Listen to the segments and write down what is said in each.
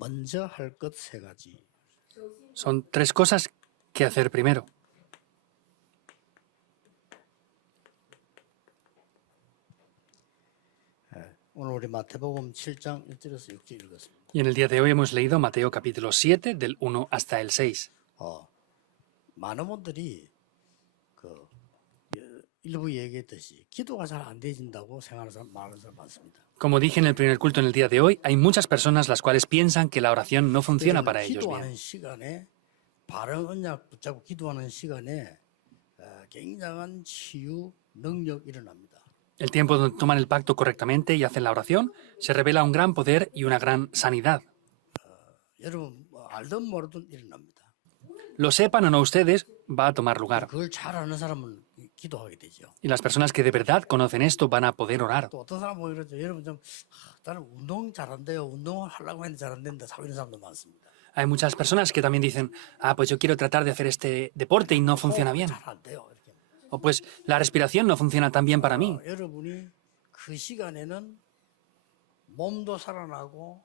먼저 할 것 세 가지. Son tres cosas que hacer primero. 오늘 우리 마태복음 7장 1절에서 6절 읽었습니다. Y en el día de hoy hemos leído Mateo capítulo 7, del 1 hasta el 6. 많은 분들이 그 일부 얘기했듯이 기도가 잘 안 되진다고 생각하는 사람 많습니다. Como dije en el primer culto en el día de hoy, hay muchas personas las cuales piensan que la oración no funciona para ellos 기도하는 bien. 시간에 바른 언약 붙잡고 기도하는 시간에 굉장한 치유 능력 일어납니다. El tiempo donde toman el pacto correctamente y hacen la oración, se revela un gran poder y una gran sanidad. 여러분 알든 모르든 일어납니다. Lo sepan o no ustedes, va a tomar lugar. 그걸 잘 아는 사람은 기도하게 되죠. Y las personas que de verdad conocen esto van a poder orar. 또 어떤 사람 보면 그러죠. 여러분 좀 나는 운동 잘한대요. 운동을 하려고 했는데 잘 안 된다. 이런 사람도 많습니다. Hay muchas personas que también dicen, pues yo quiero tratar de hacer este deporte y no funciona bien. 잘안 돼요. 이렇게. O pues la respiración no funciona tan bien para mí. 여러분이 그 시간에는 몸도 살아나고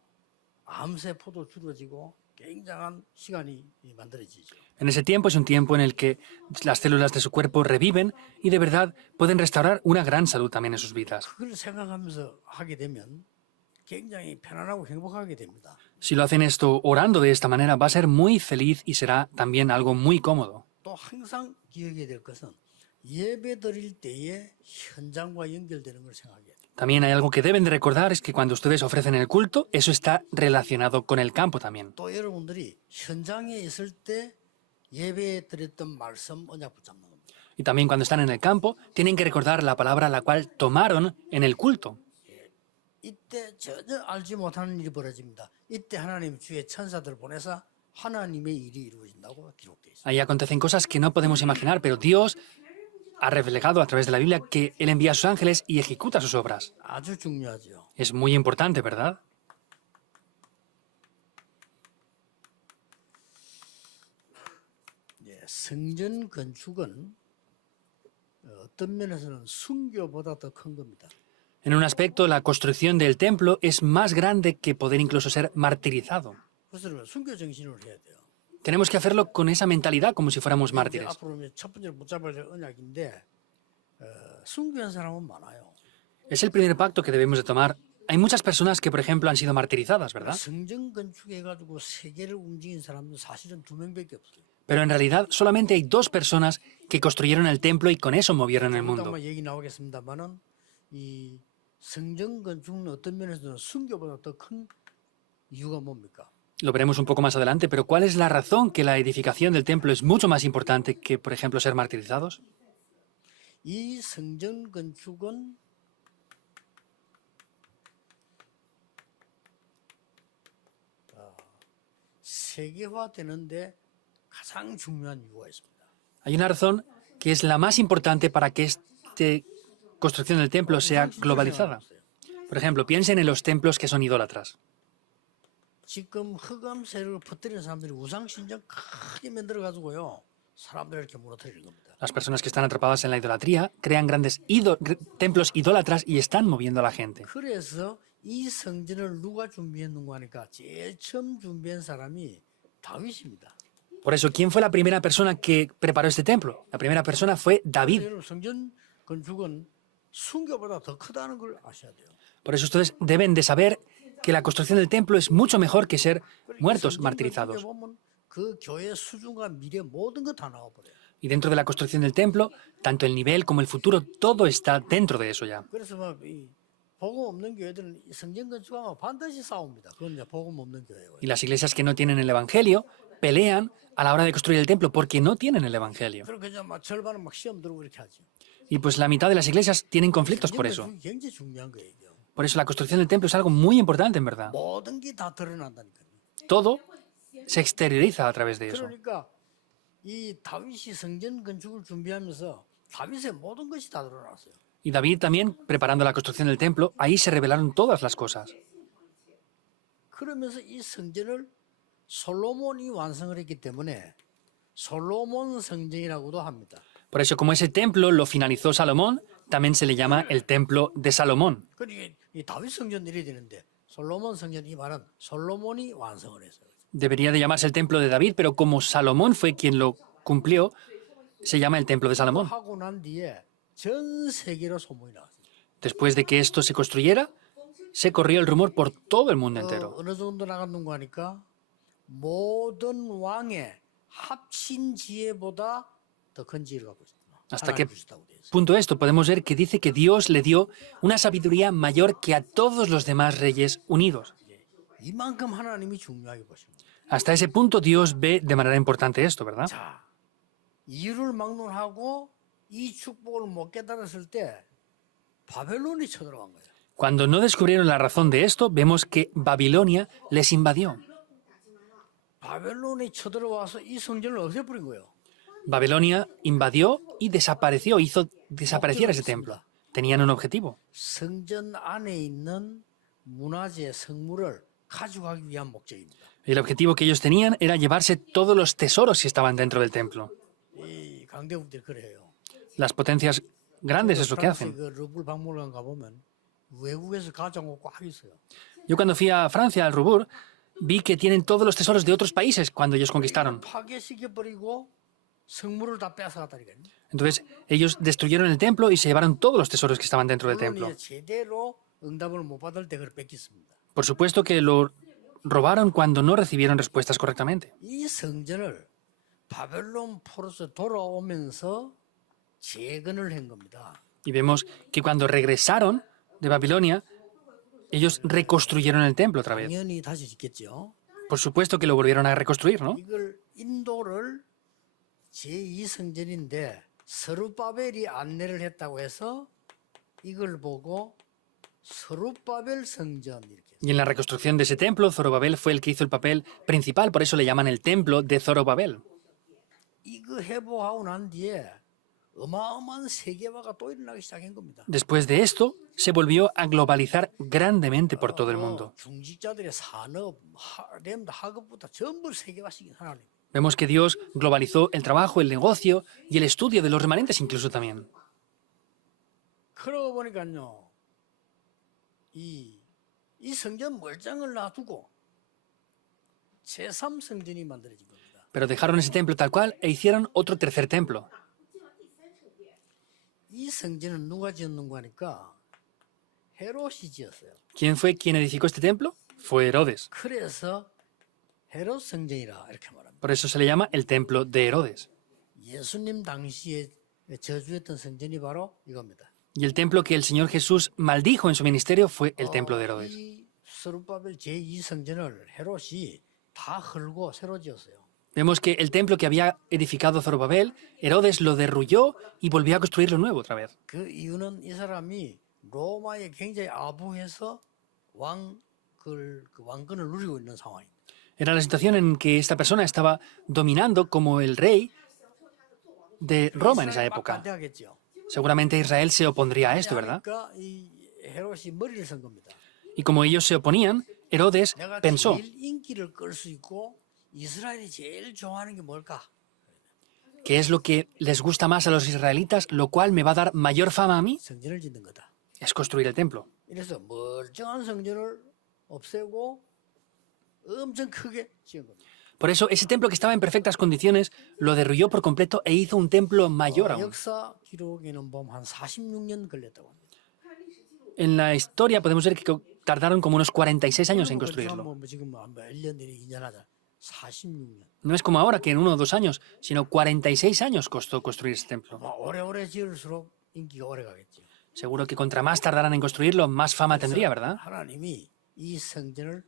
암세포도 줄어지고 굉장한 시간이 만들어지죠. En ese tiempo es un tiempo en el que las células de su cuerpo reviven y de verdad pueden restaurar una gran salud también en sus vidas. 그걸 생각하면서 하게 되면 굉장히 편안하고 행복하게 됩니다. Si lo hacen esto orando de esta manera, va a ser muy feliz y será también algo muy cómodo. 또 항상 기억해야 될 것은 예배 드릴 때에 현장과 연결되는 걸 생각해야 돼요. También hay algo que deben de recordar, es que cuando ustedes ofrecen el culto, eso está relacionado con el campo también. 또 여러분들이 현장에 있을 때 예배에 드렸던 말씀 언약 붙잡는 겁니다. Y también cuando están en el campo, tienen que recordar la palabra la cual tomaron en el culto. 이때 전혀 알지 못하는 일이 벌어집니다. 이때 하나님 주의 천사들 보내서 하나님의 일이 이루어진다고 기록되어 있습니다. Ahí acontecen cosas que no podemos imaginar, pero Dios ha reflejado a través de la Biblia que Él envía a sus ángeles y ejecuta sus obras. 아주 중요하죠. Es muy importante, ¿verdad? 성전 건축은 어떤 면에서는 순교보다 더 큰 겁니다. En un aspecto, la construcción del templo es más grande que poder incluso ser martirizado. 그래서 순교 정신으로 해야 돼요. Tenemos que hacerlo con esa mentalidad como si fuéramos mártires. 앞으로 첫 번째로 붙잡아야 될 언약인데 순교한 사람은 많아요. Es el primer pacto que debemos de tomar. Hay muchas personas que, por ejemplo, han sido martirizadas, ¿verdad? 성전 건축해가지고 세계를 움직인 사람은 사실은 2명밖에 없어요. Pero en realidad solamente hay dos personas que construyeron el templo y con eso movieron el mundo. 아마 얘기 나오겠습니다만은 이 성전 건축은 어떤 면에서는 순교보다 더 큰 이유가 뭡니까? Lo veremos un poco más adelante, pero ¿cuál es la razón que la edificación del templo es mucho más importante que, por ejemplo, ser martirizados? 이 성전 건축은 세계화되는데 가장 중요한 이유가 있습니다. Hay una razón que es la más importante para que esta construcción del templo sea globalizada. Por ejemplo, piensen en los templos que son idólatras. 지금 흑암세를 퍼뜨리는 사람들이 우상신전 크게 만들어가지고요. 사람들 이렇게 무너뜨리는 겁니다. Las personas que están atrapadas en la idolatría crean grandes templos idólatras y están moviendo a la gente. 그래서 이 성전을 누가 준비했는가 하니까 제일 처음 준비한 사람이 다윗입니다. Por eso, ¿quién fue la primera persona que preparó este templo? La primera persona fue David. 여러분 성전 건축은 순교보다 더 크다는 걸 아셔야 돼요. Por eso ustedes deben de saber que la construcción del templo es mucho mejor que ser muertos, martirizados. 보면 그 교회 수준과 미래 모든 거 다 나와버려요. Y dentro de la construcción del templo, tanto el nivel como el futuro, todo está dentro de eso ya. 그래서 막이 복음 없는 교회들은 이 성전 건축하면 반드시 싸웁니다. 그건 이제 복음 없는 교회예요. Y las iglesias que no tienen el evangelio pelean a la hora de construir el templo porque no tienen el evangelio. 그리고 그냥 막 절반은 막 시험 들고 이렇게 하죠. Y pues la mitad de las iglesias tienen conflictos por eso. 성전 건축이 굉장히 중요한 거예요. Por eso la construcción del templo es algo muy importante en verdad. 모든 게 다 드러난다니까요. Todo se exterioriza a través de eso. 그러니까 이 다윗이 성전 건축을 준비하면서 다윗의 모든 것이 다 드러났어요. Y David también, preparando la construcción del templo, ahí se revelaron todas las cosas. 그러면서 이 성전을 솔로몬이 완성을 했기 때문에 솔로몬 성전이라고도 합니다. Por eso, como ese templo lo finalizó Salomón, también se le llama el templo de Salomón. 그러니까 이 다윗 성전 이래야 되는데 솔로몬 성전 이 말은 솔로몬이 완성을 했어요. Debería de llamarse el templo de David, pero como Salomón fue quien lo cumplió, se llama el templo de 이거 Salomón. 하고 난 뒤에 전 세계로 소문이 나왔어요. Después de que esto se construyera, se corrió el rumor por todo el mundo entero. 어느 정도 나갔는가 하니까 모든 왕의 합친 지혜보다 더 큰 지혜를 갖고 있습니다. Hasta 하나님 qué 주셨다고 돼 있어요. punto esto podemos ver que dice que Dios le dio una sabiduría mayor que a todos los demás reyes unidos. 이만큼 하나님이 중요하게 보십니다. Hasta ese punto Dios ve de manera importante esto, ¿verdad? 자, 이유를 막론하고 이 축복을 못 깨달았을 때 바벨론이 쳐들어간 거예요. Cuando no descubrieron la razón de esto, vemos que Babilonia les invadió. 바벨론이 쳐들어와서 이 성전을 없애버린 거예요. Babilonia invadió y desapareció, hizo desaparecer ese templo. Tenían un objetivo. 성전 안에 있는 문화재 성물을 가져가기 위한 목적입니다. El objetivo que ellos tenían era llevarse todos los tesoros que estaban dentro del templo. 이 강대국들이 그래요. Las potencias grandes es lo que 프랑스 hacen. 그 르블 박물관 가보면 외국에서 가져온 거 꽉 있어요. Yo cuando fui a Francia, al Roubourg, vi que tienen todos los tesoros de otros países cuando ellos conquistaron. 파괴시켜버리고 성물을 다 뺏어갔다니까요. Entonces, ellos destruyeron el templo y se llevaron todos los tesoros que estaban dentro del 물론 templo. 이제 제대로 응답을 못 받을 때 그걸 뺏겼습니다. Por supuesto que lo robaron cuando no recibieron respuestas correctamente. 이 성전을 바벨론 포로서 돌아오면서 재건을 한 겁니다. Y vemos que cuando regresaron de Babilonia, ellos reconstruyeron el templo otra vez. 당연히 다시 짓겠죠. Por supuesto que lo volvieron a reconstruir, ¿no? 이걸 인도를 제2성전인데 스룹바벨이 안내를 했다고 해서 이걸 보고 스룹바벨 성전 이렇게. Y en la reconstrucción de ese templo, Zorobabel fue el que hizo el papel principal, por eso le llaman el templo de Zorobabel. 이거 회복하고 난 뒤에 어마어마한 세계화가 또 일어나기 시작한 겁니다. Después de esto, se volvió a globalizar grandemente por todo el mundo. 중직자들의 산업, 학업부터 전부 세계화시킨 하나님. Vemos que Dios globalizó el trabajo, el negocio y el estudio de los remanentes incluso también. 그러고 보니까요, 이 성전 멀쩡을 놔두고 제3성전이 만들어진 겁니다. Pero dejaron ese templo tal cual e hicieron otro tercer templo. 이 성전은 누가 지었는가 하니까 헤롯이 지었어요. ¿Quién fue quien edificó este templo? Fue Herodes. 그래서 헤롯 성전이라 이렇게 말합니다. Por eso se le llama el templo de Herodes. 예수님 당시에 저주했던 성전이 바로 이겁니다. Y el templo que el Señor Jesús maldijo en su ministerio fue el templo de Herodes. 이 스룹바벨 제2성전을 헤롯이 다 헐고 새로 지었어요. Vemos que el templo que había edificado Zorobabel, Herodes lo derrulló y volvió a construirlo nuevo otra vez. 그 이유는 이 사람이 로마에 굉장히 아부해서 그 왕권을 누리고 있는 상황입니다. Era la situación en que esta persona estaba dominando como el rey de Roma en esa época. 반대하겠죠. Seguramente Israel se opondría a esto, ¿verdad? 그러니까 이 헤롯이 머리를 쓴 겁니다. Y como ellos se oponían, Herodes 내가 pensó, 제일 인기를 끌 수 있고 이스라엘이 제일 좋아하는 게 뭘까? ¿qué es lo que les gusta más a los israelitas, lo cual me va a dar mayor fama a mí? 성전을 짓는 거다. Es construir el templo. 이래서 멀쩡한 성전을 없애고 엄청 크게 지은 겁니다. Por eso, ese templo que estaba en perfectas condiciones lo derrulló por completo e hizo un templo mayor aún. 역사 기록에는 보면 한 46년 걸렸다고 합니다. En la historia podemos ver que tardaron como unos 46 años en construirlo. 뭐 지금 뭐 1년 내내 2년 하자. 46년. No es como ahora que en 1 o 2 años, sino 46 años costó construir ese templo. 뭐 오래오래 지을수록 인기가 오래 가겠죠. Seguro que contra más tardaran en construirlo, más fama tendría, ¿verdad? 하나님이 이 성전을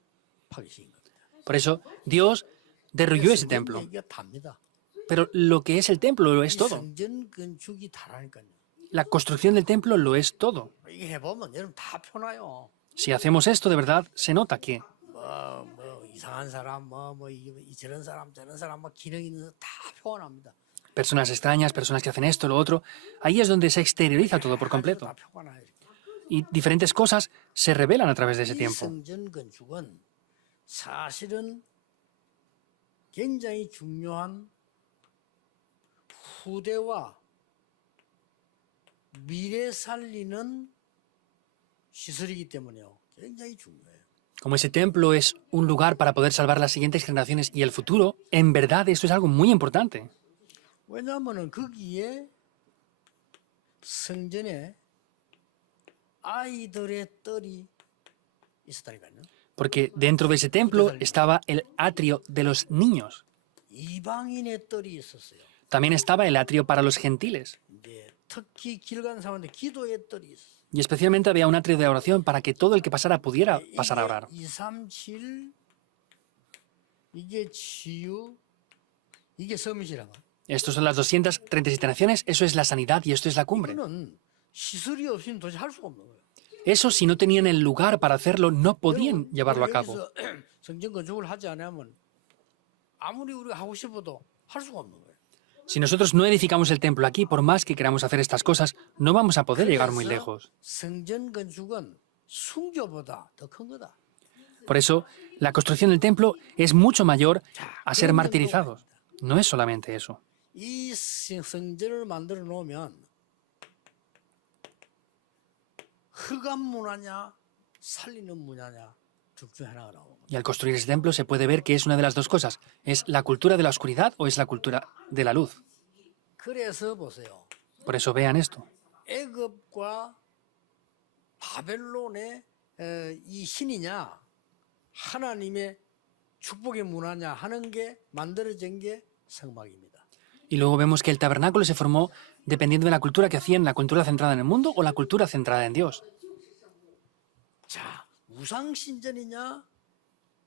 파괴시킨 겁니다. Por eso, Dios derrulló ese templo. 얘기가 답니다. Pero lo que es el templo lo es 이 todo. 성전 건축이 다라니까요. La construcción del templo lo es todo. 이게 해보면 여러분 다 편해요. Si hacemos esto, de verdad, se nota que 뭐 이상한 사람, 저런 사람, 뭐 기능 있는 사람 다 표현합니다. personas extrañas, personas que hacen esto, lo otro, ahí es donde se exterioriza todo por completo. 다 표현해요. Y diferentes cosas se revelan a través de ese 이 tiempo. 성전 건축은 사실은 굉장히 중요한 후대와 미래 살리는 시설이기 때문에요. 굉장히 중요해요. Como ese templo es un lugar para poder salvar las siguientes generaciones y el futuro, en verdad esto es algo muy importante. 왜냐하면은 거기에 성전에 아이들의 뜰이 있었다니까요. Porque dentro de ese templo estaba el atrio de los niños. 이방인의 뜰이 있었어요. También estaba el atrio para los gentiles. 이제 특히 길 가는 사람한테 기도의 뜰이 있었어요. Y especialmente había un atrio de oración para que todo el que pasara pudiera pasar a orar. 237 이게 치유 이게 서밋이라고. Estos son las 237 naciones, eso es la sanidad y esto es la cumbre. 이거는 시설이 없이는 도저히 할 수가 없는 거예요. Eso, si no tenían el lugar para hacerlo, no podían llevarlo a cabo. 여기서 성전 건축을 하지 않으면 아무리 우리가 하고 싶어도 할 수가 없는 거예요. Si nosotros no edificamos el templo aquí, por más que queramos hacer estas cosas, no vamos a poder llegar muy lejos. 성전 건축은 순교보다 더 큰 거다. Por eso, la construcción del templo es mucho mayor a ser martirizados. No es solamente eso. 이 성전을 만들어 놓으면 흑암 문화냐 살리는 문화냐 둘 중에 하나가 나오는 거예요. Y al construir ese templo se puede ver que es una de las dos cosas. ¿Es la cultura de la oscuridad o es la cultura de la luz? 그래서 보세요. Por eso vean esto. 애굽과 바벨론의 이 신이냐 하나님의 축복의 문화냐 하는 게 만들어진 게 성막입니다. Y luego vemos que el tabernáculo se formó dependiendo de la cultura que hacían, la cultura centrada en el mundo o la cultura centrada en Dios. 자, 우상 신전이냐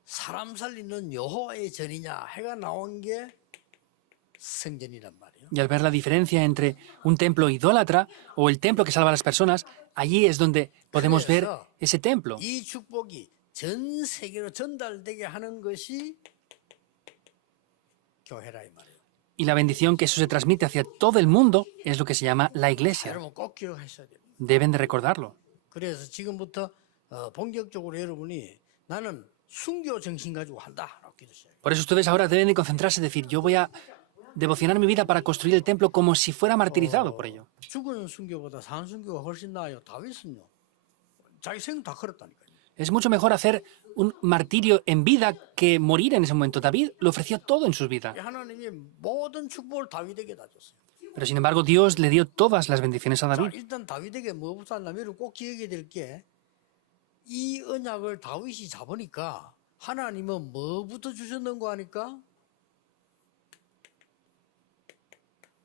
사람 살리는 여호와의 전이냐 해가 나온 게 성전이란 말이에요. Y al ver la diferencia entre un templo idólatra o el templo que salva a las personas, allí es donde podemos ver ese templo. 이 축복이 전 세계로 전달되게 하는 것이 교회라 이 말이에요. Y la bendición que eso se transmite hacia todo el mundo es lo que se llama la iglesia. 여러분 꼭 기억하셔야 돼요. Deben de recordarlo. 그래서 지금부터 본격적으로 여러분이 나는 순교 정신 가지고 한다라고 기도하셔요. Por eso ustedes ahora deben de concentrarse y decir, yo voy a devocionar mi vida para construir el templo como si fuera martirizado por ello. 죽은 순교보다 산 순교가 훨씬 나아요. 다윗은요. 자기 생 다 걸었다니까요. Es mucho mejor hacer un martirio en vida que morir en ese momento. David lo ofreció todo en su vida. 하나님이 모든 축복을 다윗에게 다 줬어요. Pero sin embargo, Dios le dio todas las bendiciones a 자, David. 일단 다윗에게 뭐부터 하냐면 꼭 기억해야 될 게 이 언약을 다윗이 잡으니까 하나님은 뭐부터 주셨는 거 아니까?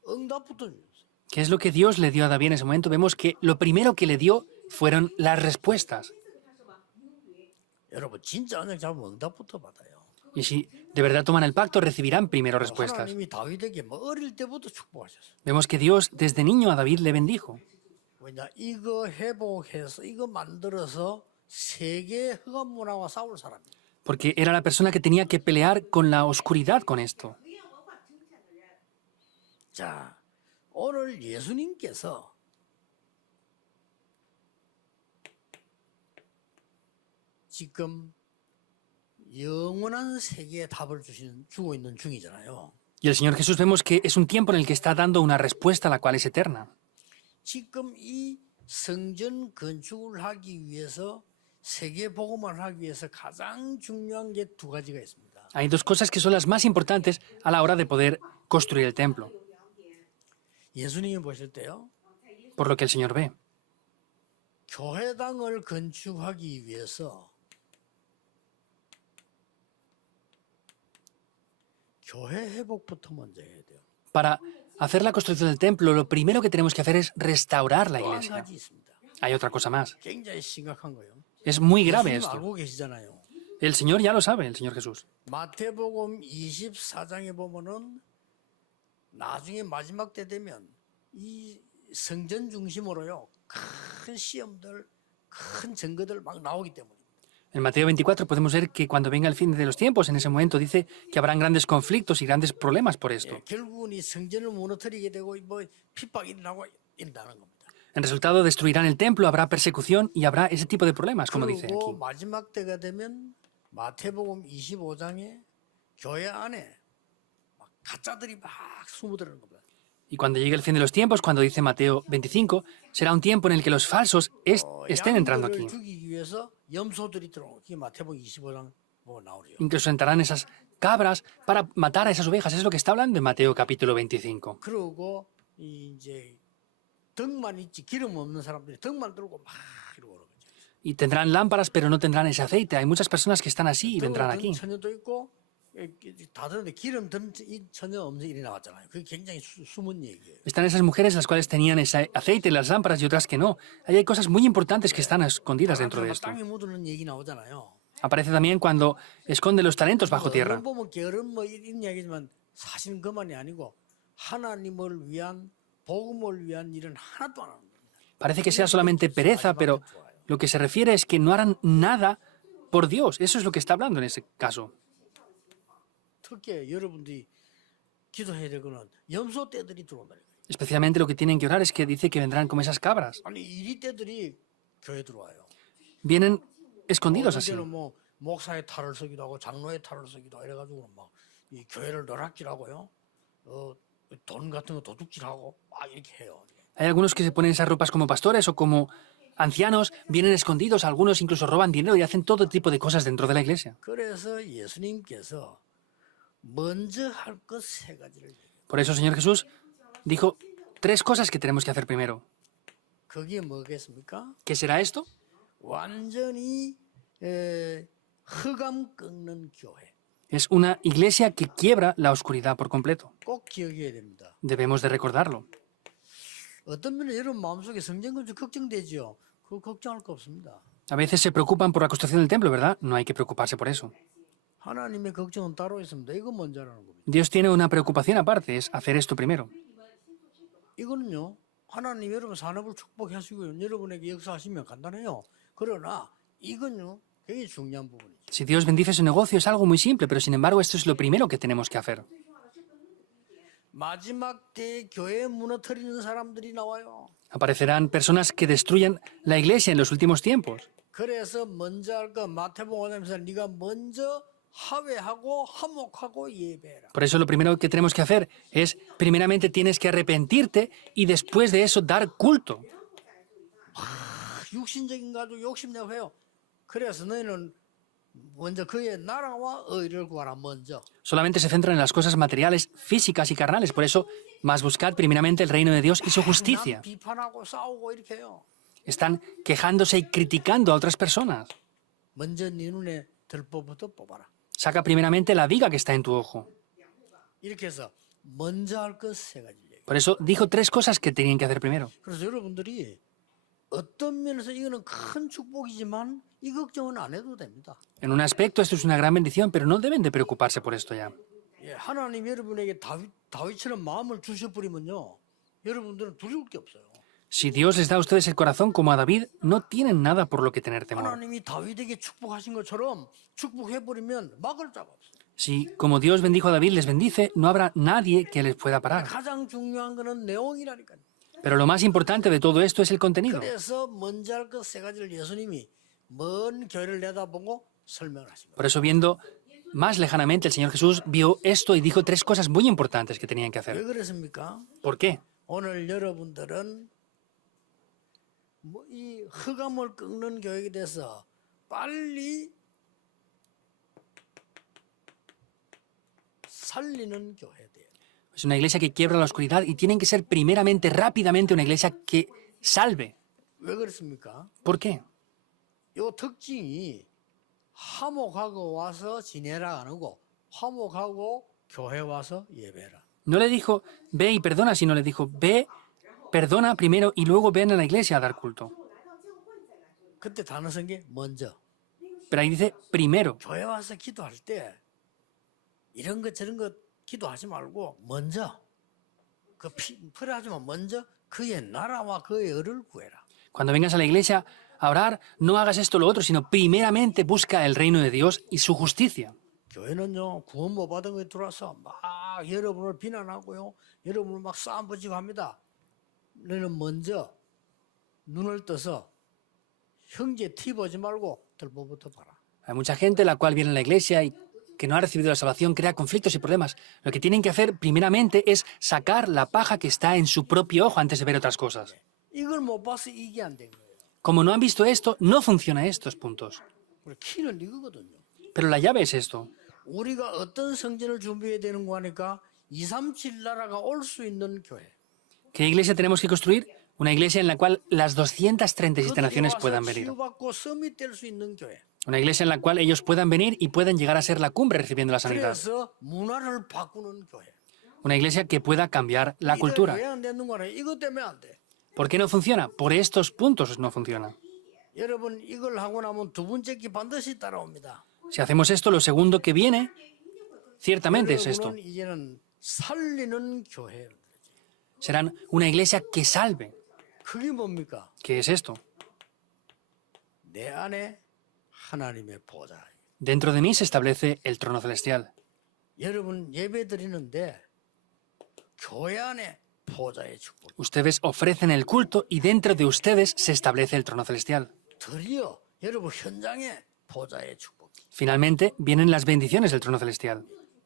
응답부터 주셨어요. ¿Qué es lo que Dios le dio a David en ese momento? Vemos que lo primero que le dio fueron las respuestas. 여러분 진짜 언약 잡으면 응답부터 받아요. Y si de verdad toman el pacto, recibirán primero respuestas. 하나님이 다윗에게 뭐 어릴 때부터 축복하셨어요. Vemos que Dios desde niño a David le bendijo. 왜냐 이거 회복해서 이거 만들어서 세계 흑암 문화와 싸울 사람이에요. Porque era la persona que tenía que pelear con la oscuridad con esto. 자, 오늘 예수님께서 지금 영원한 세계에 답을 주고 있는 중이잖아요. Y el Señor Jesús vemos que es un tiempo en el que está dando una respuesta la cual es eterna. 지금 이 성전 건축을 하기 위해서 세계 복음을 하기 위해서 가장 중요한 게 두 가지가 있습니다. Hay dos cosas que son las más importantes a la hora de poder construir el templo, 예수님이 보실 때요. por lo que el Señor ve. 교회당을 건축하기 위해서 교회 회복부터 먼저 해야 돼요. Para hacer la construcción del templo, lo primero que tenemos que hacer es restaurar la 또 한 iglesia. 가지 있습니다. Hay otra cosa más. 굉장히 심각한 거예요. Es muy grave 예수님 esto. 알고 계시잖아요. El Señor ya lo sabe, el Señor Jesús. 마태복음 24장에 보면은 나중에 마지막 때 되면 이 성전 중심으로요 큰 시험들, 큰 증거들 막 나오기 때문에. En Mateo 24 podemos ver que cuando venga el fin de los tiempos, en ese momento dice que habrán grandes conflictos y grandes problemas por esto. 결국은 이 성전을 무너뜨리게 되고 뭐 핍박이 일어나고 이런다는 겁니다. En resultado, destruirán el templo, habrá persecución y habrá ese tipo de problemas, como dice 그리고 aquí. 마지막 때가 되면 마태복음 25장에 교회 안에 막 가짜들이 막 숨어들어는 겁니다. Y cuando llegue el fin de los tiempos, cuando dice Mateo 25, será un tiempo en el que los falsos estén entrando aquí. 양들을 죽이기 위해서 염소들이 들어오고 그게 마태복음 25장 뭐 나오죠. Incluso entrarán esas cabras para matar a esas ovejas. Es lo que está hablando en Mateo capítulo 25. 그러고 이제 덕만 있지 기름 없는 사람들이 덕만 들고 막 이러고 오는 거죠. Y tendrán lámparas, pero no tendrán ese aceite. Hay muchas personas que están así y vendrán 든 aquí. 처녀도 있고 다 드는데 기름 든 처녀 없는 일이 나왔잖아요. 그게 굉장히 숨은 얘기예요. Están esas mujeres las cuales tenían ese aceite en las lámparas y otras que no. Ahí hay cosas muy importantes que están escondidas dentro de esto. 땅에 묻는 얘기 나오잖아요. Aparece también cuando esconde los talentos bajo tierra. 보면 게으름 뭐 이런 이야기지만 사실은 그만이 아니고 하나님을 위한 복음을 위한 일은 하나도 안 하는 겁니다. Parece que sea solamente pereza, pero lo que se refiere es que no harán nada por Dios. Eso es lo que está hablando en ese caso. 특히 여러분들이 기도해야 될 거는 염소 떼들이 들어온다는 거예요. Especialmente lo que tienen que orar es que dice que vendrán como esas cabras. 아니 이리 떼들이 교회 들어와요. Vienen escondidos así. 어제는 뭐 목사의 탈을 쓰기도 하고 장로의 탈을 쓰기도 하고 이래가지고 막 이 교회를 너락질하고요. 돈 같은 거 도둑질하고 막 이렇게 해요. Hay algunos que se ponen esas ropas como pastores o como ancianos, vienen escondidos, algunos incluso roban dinero y hacen todo tipo de cosas dentro de la iglesia. 그래서 예수님께서 먼저 할 것 세 가지를 얘기해요. Por eso el Señor Jesús dijo 3 cosas que tenemos que hacer primero. 그게 뭐겠습니까? ¿Qué será esto? 완전히 흑암 꺾는 교회. Es una iglesia que quiebra la oscuridad por completo. 꼭 기억해야 됩니다. Debemos de recordarlo. 어떤 분은 여러분 마음속에 성전 건축 걱정되죠. 그거 걱정할 거 없습니다. A veces se preocupan por la construcción del templo, ¿verdad? No hay que preocuparse por eso. 하나님의 걱정은 따로 있습니다. 이거 먼저 하라는 겁니다. Dios tiene una preocupación aparte, es hacer esto primero. 이거는요. 하나님 여러분 산업을 축복하시고요. 여러분에게 역사하시면 간단해요. 그러나 이건요. 굉장히 중요한 부분이죠. Si Dios bendice su negocio es algo muy simple, pero sin embargo esto es lo primero que tenemos que hacer. 마지막 때 교회 무너뜨리는 사람들이 나와요. Aparecerán personas que destruyan la iglesia en los últimos tiempos. 그래서 먼저 할 거 마태복음 5장에서 네가 먼저 하회하고 화목하고 예배해라. Por eso lo primero que tenemos que hacer es, primeramente tienes que arrepentirte y después de eso dar culto. 육신적인 가지고 욕심내고 해요. 그래서 너희는 먼저 그의 나라와 의를 구하라 먼저. Solamente se centran en las cosas materiales, físicas y carnales. Por eso, más buscad primeramente el reino de Dios y su justicia. 남 비판하고 싸우고 이렇게 해요. Están quejándose y criticando a otras personas. 먼저 네 눈에 들보부터 뽑아라. Saca primeramente la viga que está en tu ojo. 이렇게 해서 먼저 할 것 세 가지 얘기. Por eso dijo 3 cosas que tenían que hacer primero. 그래서 여러분들이 어떤 면에서 이거는 큰 축복이지만 이 걱정은 안 해도 됩니다. En un aspecto esto es una gran bendición, pero no deben de preocuparse por esto ya. 예, 하나님 여러분에게 다윗처럼 마음을 주셔버리면요. 여러분들은 두려울 게 없어요. Si Dios les da a ustedes el corazón como a David, no tienen nada por lo que tener temor. 하나님이 다윗에게 축복하신 것처럼 축복해버리면 막을 자가 없어요. Si, como Dios bendijo a David, les bendice, no habrá nadie que les pueda parar. 가장 중요한 거는 내용이라니까요. Pero lo más importante de todo esto es el contenido. 그래서 먼저 할 것 세 가지를 예수님이 먼 교회를 내다보고 설명을 하신 거예요. Por eso, viendo más lejanamente, el Señor Jesús vio esto y dijo 3 cosas muy importantes que tenían que 왜 hacer. 그랬습니까? ¿Por qué? 오늘 여러분들은 이 흑암을 꺾는 교육에 대해서 빨리 살리는 교회 돼요. Es una iglesia que quiebra la oscuridad y tienen que ser primeramente, rápidamente, una iglesia que salve. 왜 그렇습니까? ¿Por qué? 요 특징이 화목하고 와서 지내라 안 하고 화목하고 교회 와서 예배라. No le dijo, ve y perdona, sino le dijo, ve, perdona primero y luego ven a la iglesia a dar culto. 그때 단어 쓴 게 먼저. Pero ahí dice, primero. 교회 와서 기도할 때 이런 것 저런 것 기도하지 말고 먼저 그 필요하지만 먼저 그의 나라와 그의 의를 구해라. Cuando vengas a la iglesia a orar, no hagas esto o lo otro, sino primeramente busca el reino de Dios y su justicia. 교회는요 구원 못 받은 거에 들어와서 막 여러분을 비난하고요 여러분을 막 싸움 붙이고 합니다. 너는 먼저 눈을 떠서 형제 티 보지 말고 들보부터 봐라. Hay mucha gente la cual viene a la iglesia y que no ha recibido la salvación crea conflictos y problemas. Lo que tienen que hacer primeramente es sacar la paja que está en su propio ojo antes de ver otras cosas. 이걸 못 봐서 이게 안 된 거예요. Como no han visto esto, no funciona estos puntos. 우리 키는 이거거든요. Pero la llave es esto. 우리가 어떤 성전을 준비해야 되는 거 하니까 237 나라가 올 수 있는 교회. ¿Qué iglesia tenemos que construir? Una iglesia en la cual las 237 그들이 naciones 와서 puedan venir. 치유받고 서밋 될 수 있는 교회. Una iglesia en la cual ellos puedan venir y puedan llegar a ser la cumbre recibiendo la sanidad. 그래서 문화를 바꾸는 교회. Una iglesia que pueda cambiar la cultura. 왜안 되는 거냐? 이것 때문에 안 돼. ¿Por qué no funciona? Por estos puntos no funciona. 여러분 이걸 하고 나면 두 번째 게 반드시 따라옵니다. Si hacemos esto, lo segundo que viene, ciertamente es esto. 여러분은 이제는 살리는 교회. Serán una iglesia que salve. 그게 뭡니까? ¿Qué es esto? 내 안에 하나님의 보좌. Dentro de mí se establece el trono celestial. 여러분 예배 드리는데 교회 안에 보좌의 축복. Ustedes ofrecen el culto y dentro de ustedes se establece el trono celestial. 드디어 여러분 현장에 보좌의 축복. Finalmente vienen las bendiciones del trono celestial.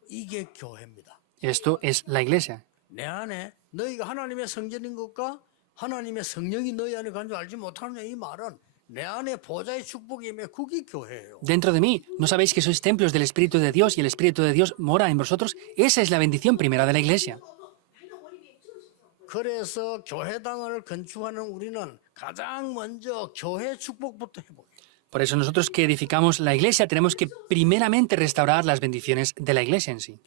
이게 교회입니다. Esto es la iglesia. 내 안에 너희가 하나님의 성전인 것과 하나님의 성령이 너희 안에 간 줄 알지 못하느냐 이 말은 내 안에 보좌의 축복임에 그게 교회예요. Dentro de mí, ¿no sabéis que sois templos del Espíritu de Dios y el Espíritu de Dios mora en vosotros? Esa es la bendición primera de la iglesia. 그래서 교회당을 건축하는 우리는 가장 먼저 교회 축복부터 해보게. Por eso nosotros que edificamos la iglesia tenemos que primeramente restaurar las bendiciones de la iglesia en sí.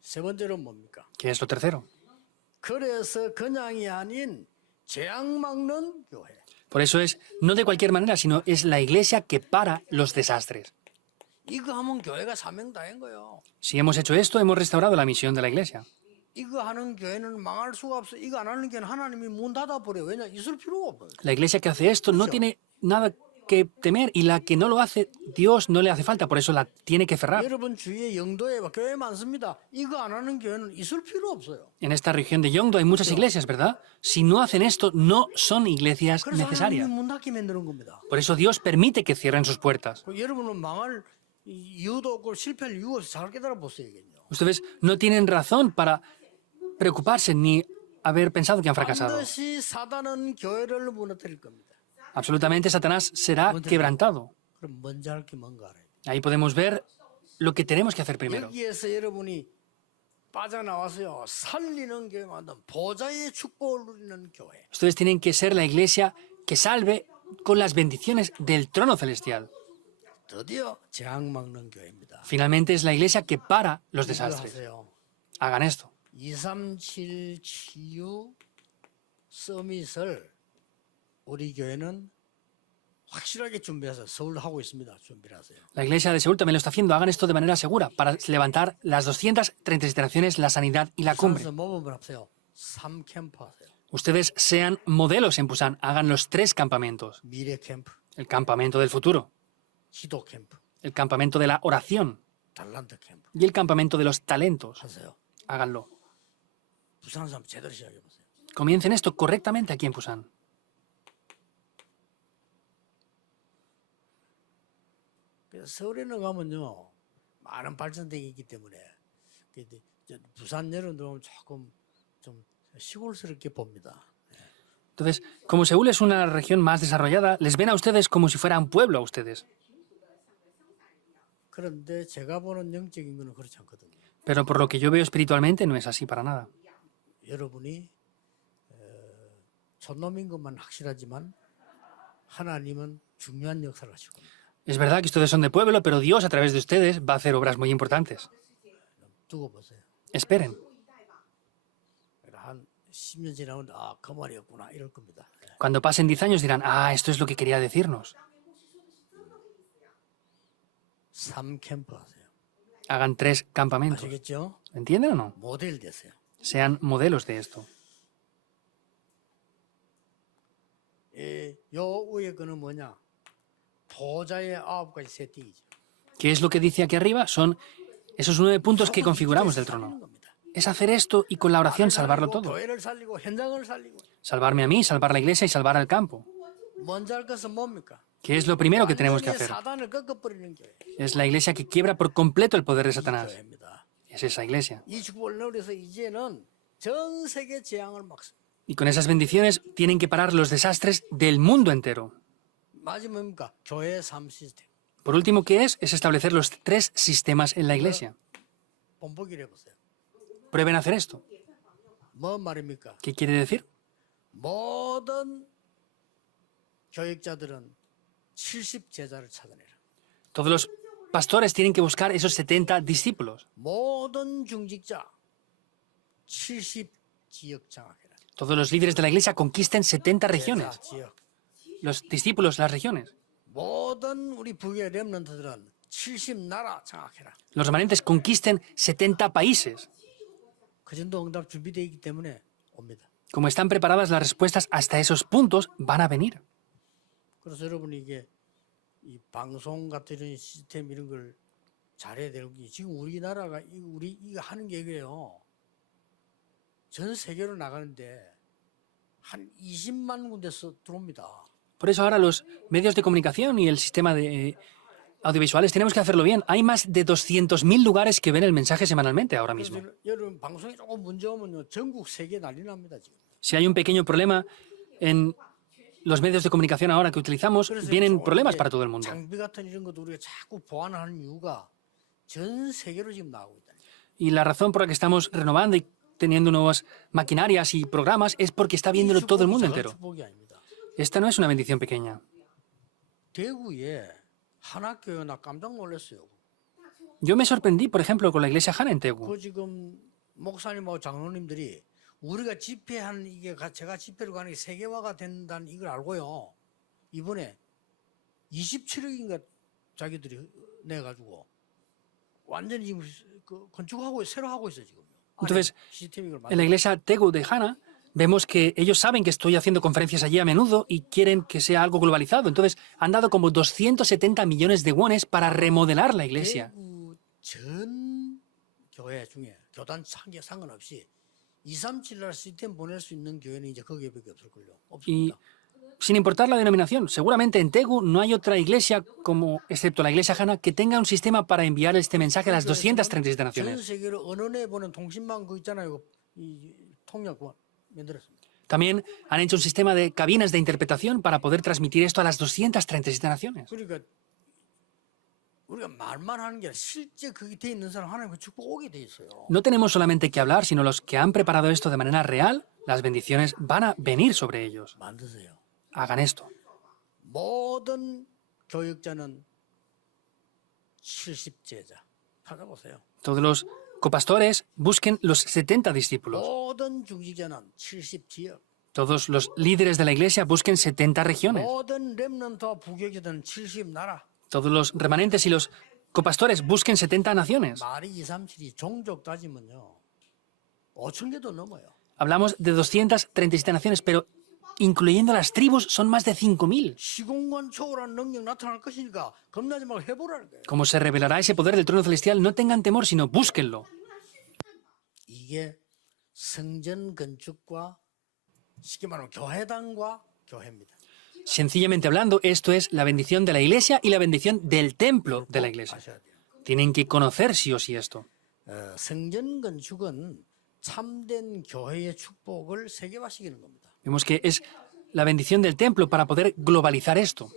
세 번째로 뭡니까? ¿Qué es lo tercero? 그래서 그냥이 아닌 재앙 막는 교회. Por eso es, no de cualquier manera, sino es la iglesia que para los desastres. 이거 하면 교회가 사명다인 거예요. Si hemos hecho esto, hemos restaurado la misión de la iglesia. 이거 하는 교회는 망할 수가 없어. 이거 안 하는 교회는 하나님이 문 닫아버려. 왜냐? 있을 필요가 없어요. La iglesia que hace esto no tiene nada que temer y la que no lo hace, Dios no le hace falta, por eso la tiene que cerrar. 여러분 주위에 영도에 교회 많습니다. 이거 안 하는 교회는 있을 필요 없어요. En esta región de Yongdo hay muchas iglesias, ¿verdad? Si no hacen esto, no son iglesias 그래서 하나님이 necesarias. 문 닫게 만드는 겁니다. Por eso Dios permite que cierren sus puertas. 여러분은 망할 이유도 없고 실패할 이유 없이 잘 깨달아 보세요겠죠. Ustedes no tienen razón para preocuparse ni haber pensado que han fracasado. 반드시 사단은 교회를 무너뜨릴 겁니다. Absolutamente Satanás será quebrantado. 그럼 먼저 할 게 뭔가 알아요. Ahí podemos ver lo que tenemos que hacer primero. 여기에서 여러분이 빠져나와서요. 살리는 교회 만든 보좌의 축복을 누리는 교회. Ustedes tienen que ser la iglesia que salve con las bendiciones del trono celestial. 드디어 재앙 막는 교회입니다. Finalmente es la iglesia que para los 이걸 desastres. 하세요. Hagan esto. 237 치유 서밋을 우리 교회는 확실하게 준비해서 서울 하고 있습니다. 준비를 하세요. La iglesia de Seúl también lo está haciendo. Hagan esto de manera segura para levantar las 237 naciones, la sanidad y la cumbre. 부산에서 모범을 하세요. 3캠프 하세요. Ustedes sean modelos en Busan. Hagan los 3 campamentos. 미래 캠프, El campamento del futuro, 기도 캠프, el campamento de la oración 달란트 캠프 y el campamento de los talentos. 하세요. Háganlo. 부산에서 한번 제대로 시작해 보세요. Comiencen esto correctamente aquí en Busan. 그래서 서울에는 가면요 많은 발전되기 있기 때문에 부산 여러분들 보면 조금 좀 시골스럽게 봅니다. Entonces, como Seúl es una región más desarrollada, les ven a ustedes como si fuera un pueblo a ustedes. 그런데 제가 보는 영적인 거는 그렇지 않거든요. Pero por lo que yo veo espiritualmente no es así para nada. 여러분이 촌놈인 것만 확실하지만 하나님은 중요한 역사를 하실 겁니다. Es verdad que ustedes son de pueblo, pero Dios a través de ustedes va a hacer obras muy importantes. 두고 보세요. Esperen. 한 10년 지나면 그 말이었구나 이럴 겁니다. Cuando pasen 10 años dirán, esto es lo que quería decirnos. 3캠프 하세요. Hagan 3 campamentos. 아시겠죠? ¿Entienden o no? 모델 되세요. Sean modelos de esto. 요 위에 거는 뭐냐? 보좌의 9가지 세팅이죠. ¿Qué es lo que dice aquí arriba? Son esos 9 puntos que configuramos del trono. Es hacer esto y con la oración salvarlo todo. 교회를 살리고 현장을 살리고. Salvarme a mí, salvar la iglesia y salvar al campo. 먼저 할 것은 뭡니까? ¿Qué es lo primero que tenemos que 완전히 hacer? 사단을 꺾어버리는 교회. Es la iglesia que quiebra por completo el poder de 이 Satanás. 교회입니다. Es esa iglesia. 이 축복을 누려서 이제는 전 세계 재앙을 막습니다. Y con esas bendiciones tienen que parar los desastres del mundo entero. 마지막입니까? 교회 3시스템. Por último, ¿qué es? Es establecer los 3 sistemas en la iglesia. 본보기를 해보세요. Prueben a hacer esto. 뭔 말입니까? ¿Qué quiere decir? 모든 교육자들은 70 제자를 찾아내라. Todos los pastores tienen que buscar esos 70 discípulos. 모든 중직자 70 지역 장악해라. Todos los líderes de la iglesia conquisten 70 제자 regiones. 지역. Los discípulos, las regiones. 모든 우리 북의 렘넌트들은 70 나라 장악해라. Los remanentes conquisten 70 países. 그 정도 응답 준비되어 있기 때문에 옵니다. Como están preparadas las respuestas hasta esos puntos, van a venir. 그래서 여러분이 이게 이 방송 같은 이런 시스템 이런 걸 잘해야 되는 게 지금 우리나라가 우리 이거 하는 게 이게요. 전 세계로 나가는데 한 20만 군데서 들어옵니다. Por eso ahora los medios de comunicación y el sistema de audiovisuales tenemos que hacerlo bien. Hay más de 200.000 lugares que ven el mensaje semanalmente ahora mismo. 그래서 여러분 방송이 조금 문제 오면요 전국 세계 난리 납니다 지금. Si hay un pequeño problema en los medios de comunicación ahora que utilizamos, 그래서 vienen 저 problemas 이게 para todo el mundo. 장비 같은 이런 것도 우리가 자꾸 보완하는 이유가 전 세계로 지금 나오고 있다. Y la razón por la que estamos renovando y teniendo nuevas maquinarias y programas es porque está viéndolo todo el mundo 작은 entero. 축복이 아닙니다. Esta no es una bendición pequeña. 대구에 한학교에 나 깜짝 놀랐어요. Yo me sorprendí, por ejemplo, con la iglesia Hana en Tegu. 그 지금 목사님하고 장로님들이 우리가 집회하는 이게 제가 집회를 가는 게 세계화가 된다는 이걸 알고요. 이번에 27억인가 자기들이 내가지고 완전히 지금 그 건축하고 새로 하고 있어 지금. Entonces, 시스템을 En la iglesia Tegu de Hana vemos que ellos saben que estoy haciendo conferencias allí a menudo y quieren que sea algo globalizado. Entonces han dado como 270 millones de wones para remodelar la iglesia. 대구 전 교회 중에 교단 상계 상관없이 237날 시스템 보낼 수 있는 교회는 이제 거기에밖에 없을걸요. Y 없습니다. sin importar la denominación, seguramente en Tegu no hay otra iglesia, como excepto la iglesia Hana, que tenga un sistema para enviar este mensaje a las 237 전 naciones. 세계로 언어내 보는 통신망 그 있잖아요. 이 통역 만들었습니다. También han hecho un sistema de cabinas de interpretación para poder transmitir esto a las 237 naciones. 그러니까 우리가 말만 하는 게 아니라 실제 거기 돼 있는 사람 하나님 그 축복 오게 돼 있어요. No tenemos solamente que hablar, sino los que han preparado esto de manera real, las bendiciones van a venir sobre ellos. 만드세요. Hagan esto. 모든 교육자는 70제자 찾아보세요. Todos los copastores busquen los 70 discípulos. 모든 중직자는 70지역. Todos los líderes de la iglesia busquen 70 regiones. 모든 렘넌트와 부교육자들은 70나라. Todos los remanentes y los copastores busquen 70 naciones. 말이 237이 종족 따지면요. 5천 개도 넘어요. Hablamos de 237 naciones, pero incluyendo las tribus son más de 5.000. 시공간 초월한 능력 나타날 것이니까 겁나지 말고 해보라는 거예요. Como se revelará ese poder del trono celestial, no tengan temor, sino búsquenlo. 이게 성전 건축과 쉽게 말하면 교회당과 교회입니다. Sencillamente hablando, esto es la bendición de la iglesia y la bendición del templo de la iglesia. 아셔야 돼요. Tienen que conocer sí o sí esto. 성전 건축은 참된 교회의 축복을 세계화시키는 겁니다. Vemos que es la bendición del templo para poder globalizar esto.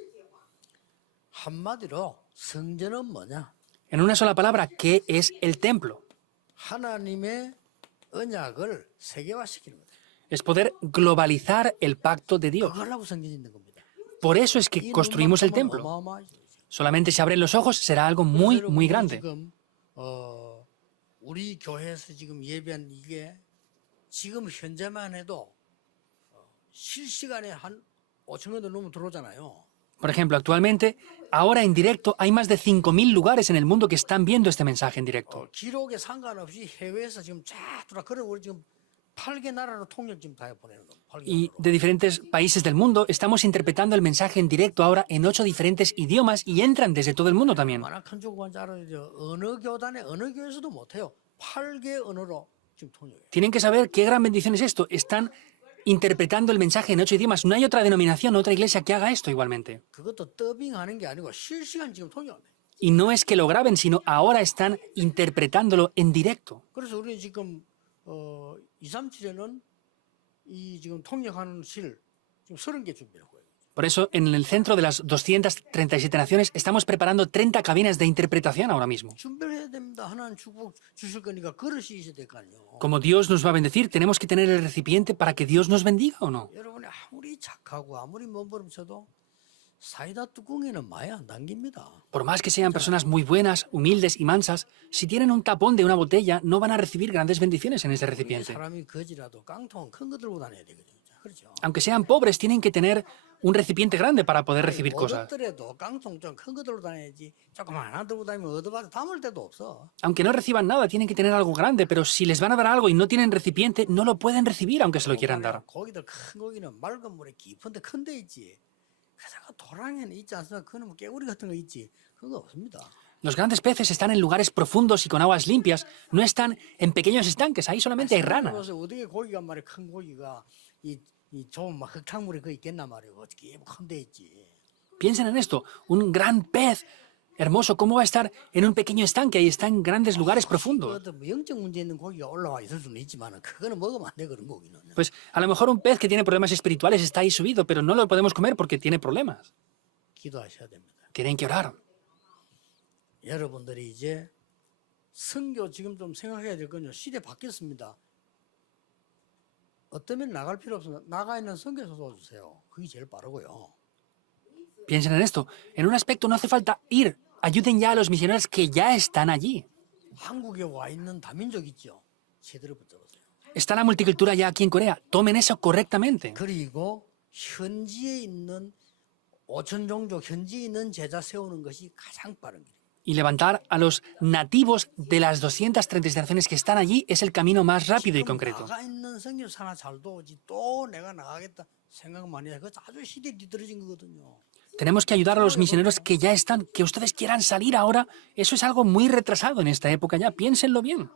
한마디로 성전은 뭐냐? En una sola palabra, ¿qué es el templo? 하나님의 언약을 세계화시키는 거다. Es poder globalizar el pacto de Dios. 그걸 하고 성전이 있는 겁니다. Por eso es que 이 construimos el 눈만큼은 templo. 어마어마하죠. Solamente se abren los ojos, será algo muy, 그래서 muy 여러분이 grande. 지금 우리 교회에서 지금 예배한 이게 지금 현재만 해도 실시간에 한 5천 명도 넘으면 들어오잖아요. Por ejemplo, actualmente, ahora en directo, hay más de 5.000 lugares en el mundo que están viendo este mensaje en directo. 기록에 상관없이 해외에서 지금 쫙 돌아 그래 우리 지금 8개 나라로 통역 지금 다 보내는 거. 8개 Y 나라로. de diferentes países del mundo, estamos interpretando el mensaje en directo ahora en 8 diferentes idiomas y entran desde todo el mundo también. 얼마나 큰 조건인지 알아요. 어느 교단에 어느 교회에서도 못해요. 8개 언어로 지금 통역해요. Tienen que saber qué gran bendición es esto. Están interpretando el mensaje en 8 idiomas. No hay otra denominación, otra iglesia que haga esto igualmente. 그것도 더빙하는 게 아니고 실시간 지금 통역하네. Y no es que lo graben, sino ahora están interpretándolo en directo. 그래서 우리는 지금 237에는 이 지금 통역하는 실 지금 30개 준비하고 있어요. Por eso, en el centro de las 237 naciones, estamos preparando 30 cabinas de interpretación ahora mismo. 준비를 해야 됩니다. 하나님 축복 주실 거니까 그릇이 있어야 될 거 아니에요. Como Dios nos va a bendecir, tenemos que tener el recipiente para que Dios nos bendiga, ¿o no? 여러분이 아무리 착하고 아무리 몸부림쳐도 사이다 뚜껑에는 많이 안 담깁니다. Por más que sean personas muy buenas, humildes y mansas, si tienen un tapón de una botella, no van a recibir grandes bendiciones en ese recipiente. 사람이 거지라도 깡통 큰 거 들고 다녀야 되거든요. 그렇죠? Aunque sean pobres, tienen que tener un recipiente grande para poder recibir cosas. 얻었더라도 깡통 좀 큰 거 들고 다녀야지. 조금 하나 들고 다니면 얻어봐서 담을 데도 없어. Aunque no reciban nada, tienen que tener algo grande, pero si les van a dar algo y no tienen recipiente, no lo pueden recibir aunque se lo quieran dar. 고기들 큰 고기는 맑은 물에 깊은데 큰 데 있지. 그래서 도랑에는 있지 않습니까? 그는 뭐 깨구리 같은 거 있지. 그거 없습니다. Los grandes peces están en lugares profundos y con aguas limpias, no están en pequeños estanques, ahí solamente hay ranas. 그래서 어떻게 고기가 말이야 큰 고기가 이 좁은 막 흙탕물에 그 있겠나 말이에요. 어떻게 큰 데 있지. Piensen en esto, un gran pez hermoso, ¿cómo va a estar en un pequeño estanque? Ahí está en grandes lugares profundos. 그것도 뭐 영적 문제 있는 고기가 올라와 있을 수는 있지만 그거는 먹으면 안 돼 그런 고기는. Pues a lo mejor un pez que tiene problemas espirituales está ahí subido, pero no lo podemos comer porque tiene problemas. 기도하셔야 됩니다. Tienen que orar. 여러분들이 이제 선교 지금 좀 생각해야 될 건요. 시대 바뀌었습니다. 어떤 면 나갈 필요 없습니다. 나가 있는 선교사 도와주세요. 그게 제일 빠르고요. Piensen en esto. En un aspecto no hace falta ir. Ayuden ya a los misioneros que ya están allí. 한국에 와 있는 다민족 있죠. 제대로 붙잡으세요. Está la multicultura ya aquí en Corea. Tomen eso correctamente. 그리고 현지에 있는 5천 종족 현지에 있는 제자 세우는 것이 가장 빠른 길이에요. Y levantar a los nativos de las 230 naciones que están allí es el camino más rápido y 지금 concreto. 나가 있는 선교사나 잘 도우지 또 내가 나가겠다 생각 많이 해. 그거 아주 시대 뒤떨어진 거거든요. Tenemos que ayudar a los misioneros que ya están. Que ustedes quieran salir ahora, eso es algo muy retrasado en esta época ya. Piénsenlo bien.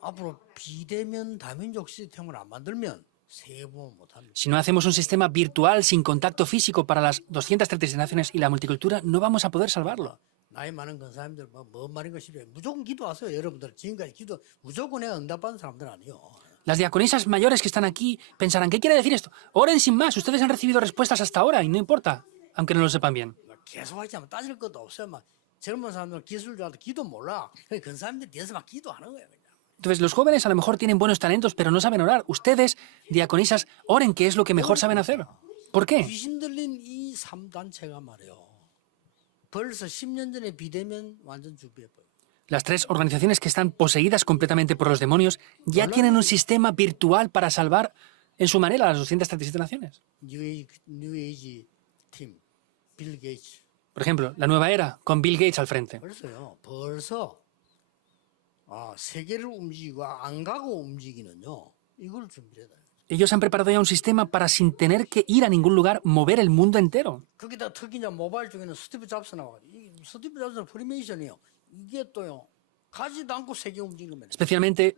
앞으로 비대면 다민족 시스템을 안 만들면 세번 못합니다. Si no hacemos un sistema virtual sin contacto físico para las 236 naciones y la multicultura, no vamos a poder salvarlo. 나이 많은 권사님들 뭔 말인 거 싫어요. 무조건 기도하세요. 여러분들 지금까지 기도 무조건 내가 응답받은 사람들 아니요. Las diaconisas mayores que están aquí pensarán, ¿qué quiere decir esto? Oren sin más, ustedes han recibido respuestas hasta ahora y no importa, aunque no lo sepan bien. 계속 하지 않으면 따질 것도 없어요. 막 젊은 사람들 기술자도 기도 몰라. 그 권사님들 뒤에서 막 기도하는 거예요. 그냥. Entonces, los jóvenes a lo mejor tienen buenos talentos, pero no saben orar. Ustedes, diaconisas, oren, que es lo que mejor saben hacer. ¿Por qué? 귀신 들린 이 3단체가 말이에요. 벌써 10년 전에 비대면 완전 준비해버려. Las 3 organizaciones que están poseídas completamente por los demonios ya tienen un sistema virtual para salvar en su manera a las 237 naciones. 뉴 에이지 팀, 빌 게이츠. Por ejemplo, la nueva era, con Bill Gates al frente. 벌써 세계를 움직이고 안 가고 움직이는요. 이걸 준비해야 돼요. Ellos han preparado ya un sistema para, sin tener que ir a ningún lugar, mover el mundo entero. 거기다 특히 이제 모바일 쪽에는 스티브 잡스 나와가지고 이 스티브 잡스는 프리메이션이요. 이게 또요. 가지도 않고 세계 움직이는 겁니다. Especialmente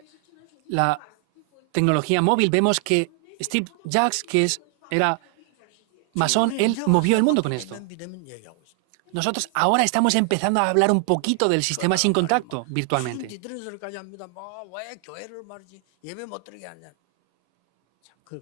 la tecnología móvil. Vemos que Steve Jobs, era masón, él movió el mundo con esto. 비대면 얘기하고 있어요. Nosotros ahora estamos empezando a hablar un poquito del sistema sin contacto virtualmente. 뒤들은 소리까지 합니다. 왜 교회를 말이지 예배 못 드리게 하냐.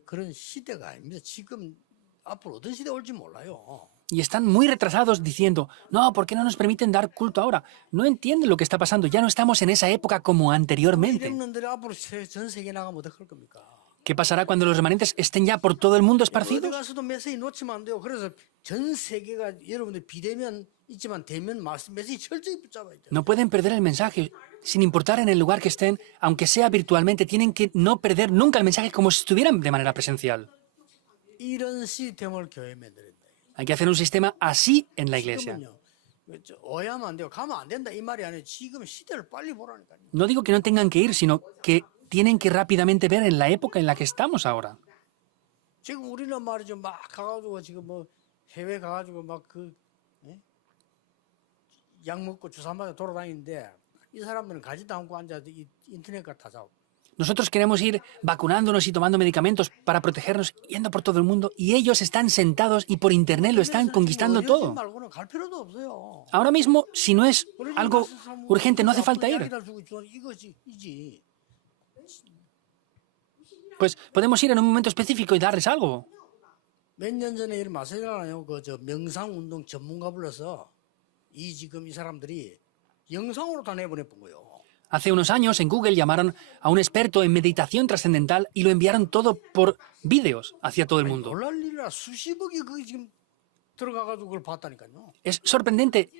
그런 시대가 아닙니다. 지금 앞으로 어떤 시대 올지 몰라요. Y están muy retrasados diciendo, no, ¿por qué no nos permiten dar culto ahora? No entienden lo que está pasando, ya no estamos en esa época como anteriormente. 이들이 앞으로 전 세계 나가면 어떡할 겁니까? ¿Qué pasará cuando los remanentes estén ya por todo el mundo 어디 esparcidos? 가서도 메시지 놓치면 안 돼요. 그래서 전 세계가 여러분들 비대면 있지만 대면 메시지 철저히 붙잡아야 돼요. No pueden perder el mensaje, sin importar en el lugar que estén, aunque sea virtualmente, tienen que no perder nunca el mensaje como si estuvieran de manera presencial. 이런 시스템을 교회에 만들어야 돼요. Hay que hacer un sistema así en la iglesia. 지금은요. 오해하면 안 돼요. 가면 안 된다 이 말이 아니에요. 지금 시대를 빨리 보라니까요. No digo que no tengan que ir, sino que tienen que rápidamente ver en la época en la que estamos ahora. 지금 우리는 말이죠. 막 가가지고 지금 뭐 해외 가가지고 막 약 먹고 주사 맞아 돌아다니는데 이 사람들은 가지도 않고 앉아서 인터넷 다 자고. Nosotros queremos ir vacunándonos y tomando medicamentos para protegernos, yendo por todo el mundo, y ellos están sentados y por internet lo están conquistando todo. 말고는 갈 필요도 없어요. Ahora mismo, si no es 우리 집 algo 가서 사면 urgente, no hace 아프고 falta ir. 약이다 주고 있지만 이거지. Pues podemos ir en un momento específico y darles algo. 몇 년 전에 일 마세잖아요. 그저 명상 운동 전문가 불러서 지금 이 사람들이 영상으로 다 내보내본 거예요. Hace unos años en Google llamaron a un experto en meditación trascendental y lo enviaron todo por vídeos hacia todo el mundo. 놀랄 일이라 수십억이 그 지금 들어가가지고 그걸 봤다니까요. Es sorprendente.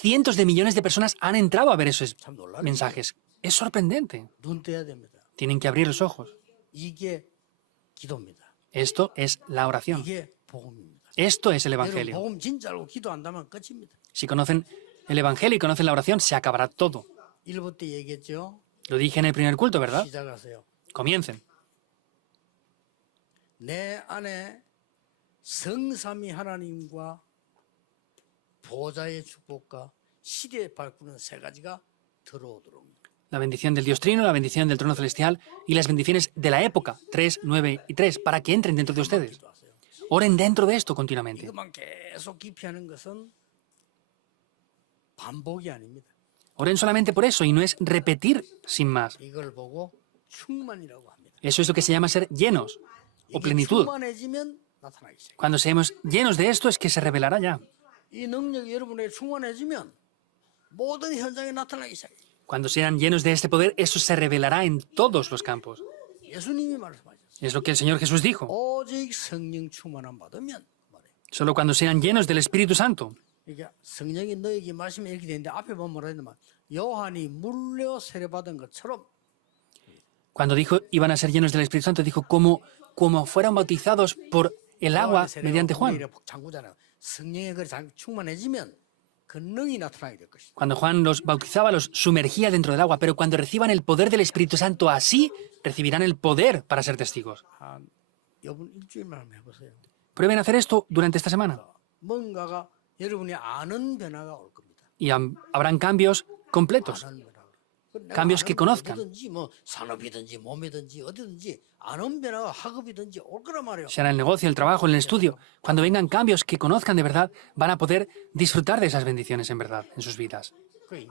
Cientos de millones de personas han entrado a ver esos 참 놀랄. mensajes. Es sorprendente. 눈 떼야 됩니다. Tienen que abrir los ojos. 이게 기도입니다. Esto es la oración. 이게 복음입니다. Esto es el 여러분 Evangelio. 복음 진짜 알고 기도한다면 끝입니다. Si conocen el Evangelio y conocen la oración, se acabará todo. 1부 때 얘기했죠. Lo dije en el primer culto, ¿verdad? 시작하세요. Comiencen. 내 안에 성삼위 하나님과 보좌의 축복과 시대에 바꾸는 세 가지가 들어오도록. La bendición del Dios Trino, la bendición del trono celestial y las bendiciones de la época, 3, 9 y 3, para que entren dentro de ustedes. 기도하세요. Oren dentro de esto continuamente. 이것만 계속 깊이 하는 것은 반복이 아닙니다. Oren solamente por eso y no es repetir sin más. 이걸 보고 충만이라고 합니다. Eso es lo que se llama ser llenos o 이게 plenitud. 충만해지면 나타나기 시작해요. Cuando seamos llenos de esto es que se revelará ya. 이 능력이 여러분에게 충만해지면 모든 현장에 나타나기 시작해요. Cuando sean llenos de este poder, eso se revelará en todos los campos. 예수님이 말씀하셨어요. Es lo que el Señor Jesús dijo. 오직 성령 충만함 받으면 말해요. Solo cuando sean llenos del Espíritu Santo. 이게 성령이 너에게 마시면 이렇게 되는데 앞에 보면 뭐라 했냐면 요한이 물려 세례받은 것처럼 Cuando dijo iban a ser llenos del Espíritu Santo, dijo como fueron bautizados por el agua mediante Juan. 장구잖아요. 성령의 그 충만해지면 그 능이 나타나게 될 것이다. Cuando Juan los bautizaba, los sumergía dentro del agua, pero cuando reciban el poder del Espíritu Santo, así recibirán el poder para ser testigos. 한 이번 일주일만 한번 해보세요. Prueben hacer esto durante esta semana 뭔가가 여러분이 아는 변화가 올 겁니다. y habrán cambios completos. 아는 변화. 내가 cambios 아는 que 변화 conozcan. 어디든지 뭐 산업이든지 몸이든지 어디든지 아는 변화가 학업이든지 올 거란 말이에요. Sea en el negocio, el trabajo, en el estudio. Cuando vengan cambios que conozcan de verdad, van a poder disfrutar de esas bendiciones en verdad, en sus vidas. 그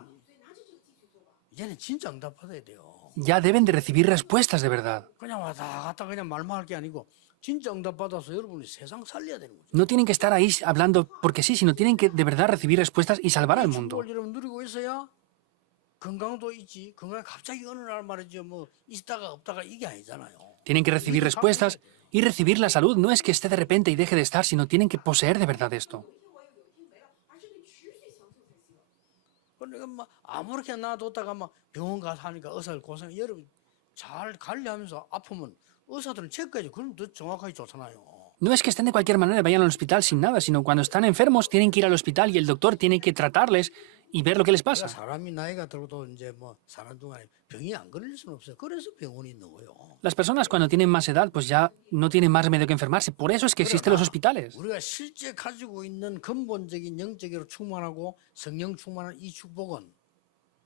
이제는 진짜 응답 받아야 돼요. Ya deben de recibir respuestas de verdad. 그냥 왔다 갔다 그냥 말만 할 게 아니고 진짜 응답 받아서 여러분이 세상 살려야 되는 거죠. No tienen que estar ahí hablando porque sí, sino tienen que de verdad recibir respuestas y salvar al mundo. 축복을 여러분 누리고 있어야 건강도 있지. 건강이 갑자기 어느 날 말이죠. 뭐 있다가 없다가 이게 아니잖아요. Tienen que recibir respuestas y recibir la salud. No es que esté de repente y deje de estar, sino tienen que poseer de verdad esto. 그러니까 막 아무렇게 놔뒀다가 막 병원 가서 하니까 의사 고생. 여러분 잘 관리하면서 아프면 의사들은 체크해줘. 그럼 더 정확하게 좋잖아요. No es que estén de cualquier manera y vayan al hospital sin nada, sino cuando están enfermos tienen que ir al hospital y el doctor tiene que tratarles y ver lo que les 그러니까 pasa. 사람이 나이가 들어도 이제 뭐 사는 동안에 병이 안 걸릴 수는 없어요. 그래서 병원이 있는 거예요. Las personas cuando tienen más edad pues ya no tienen más remedio que enfermarse. Por eso es que existen los hospitales. 우리가 실제 가지고 있는 근본적인 영적으로 충만하고 성령 충만한 이 축복은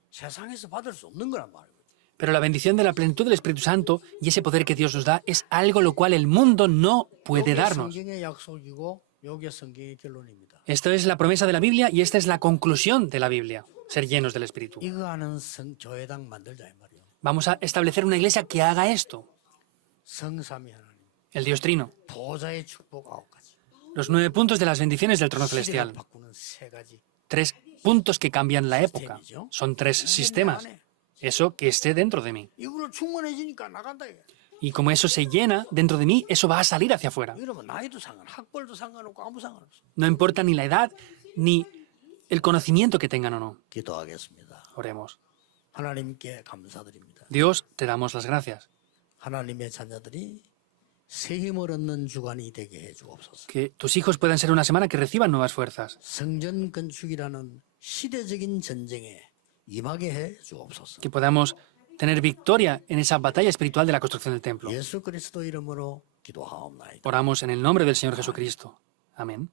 세상에서 받을 수 없는 거란 말이에요. Pero la bendición de la plenitud del Espíritu Santo y ese poder que Dios nos da es algo lo cual el mundo no puede 이게 darnos. 성경의 약속이고 이게 성경의 결론입니다. Esto es la promesa de la Biblia y esta es la conclusión de la Biblia, ser llenos del Espíritu. 이거 하는 교회당 만들자 이 말이에요. Vamos a establecer una iglesia que haga esto. 성삼위 하나님, El Dios Trino. 보좌의 축복 9가지, Los 9 puntos de las bendiciones del trono 시대를 celestial. 바꾸는 3가지. 3 puntos que cambian la época. Son 3 sistemas. Eso que esté dentro de mí. 이걸로 충만해지니까 나간다 이게. Y como eso se llena dentro de mí, eso va a salir hacia afuera. 이러면 나이도 학벌도 상관없고 아무 상관없어. No importa ni la edad, ni el conocimiento que tengan o no. 기도하겠습니다. Oremos. 하나님께 감사드립니다. Dios, te damos las gracias. 하나님의 자녀들이 새 힘을 얻는 주간이 되게 해 주옵소서. Que tus hijos puedan ser una semana que reciban nuevas fuerzas. 성전 건축이라는 시대적인 전쟁에 임하게 해 주옵소서. Que podamos tener victoria en esa batalla espiritual de la construcción del templo. 예수 그리스도 이름으로 기도하옵나이다. Oramos en el nombre del Señor Jesucristo. Amén.